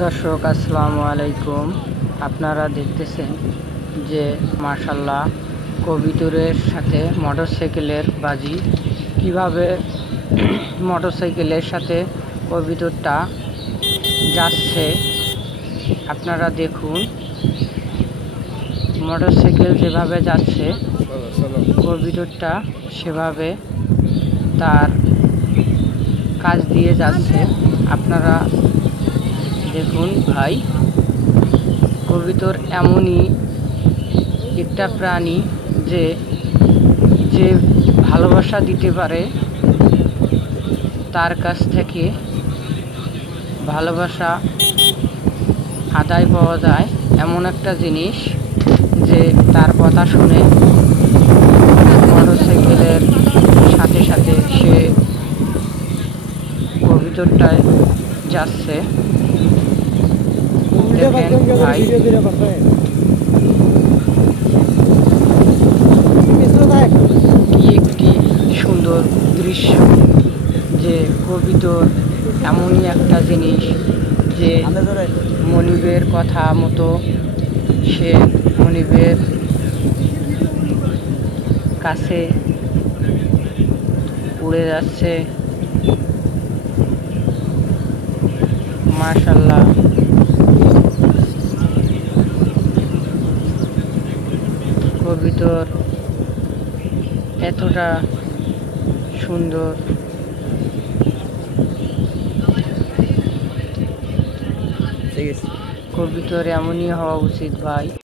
দর্শক আসসালামু আলাইকুম। আপনারা দেখতেছেন যে মাশাআল্লাহ কবিতরের সাথে মোটরসাইকেলের বাজি, কিভাবে মোটরসাইকেলের সাথে কবিতরটা যাচ্ছে। আপনারা দেখুন, মোটরসাইকেল যেভাবে যাচ্ছে কবিতরটা সেভাবে তার কাজ দিয়ে যাচ্ছে। আপনারা দেখুন ভাই, কবিতর এমনই একটা প্রাণী যে যে ভালোবাসা দিতে পারে, তার কাছ থেকে ভালোবাসা আদায় পাওয়া যায়। এমন একটা জিনিস যে তার কথা শুনে মোটরসাইকেলের সাথে সাথে সে কবিতরটায় যাচ্ছে। দেখেন ভাই, কি একটি সুন্দর দৃশ্য যে কবিতর এমনই একটা জিনিস যে মনিবের কথা মতো সে মনিবের কাছে উড়ে যাচ্ছে। মাশাআল্লাহ, কবিতর এতটা সুন্দর। কবিতর এমনই হওয়া উচিত ভাই।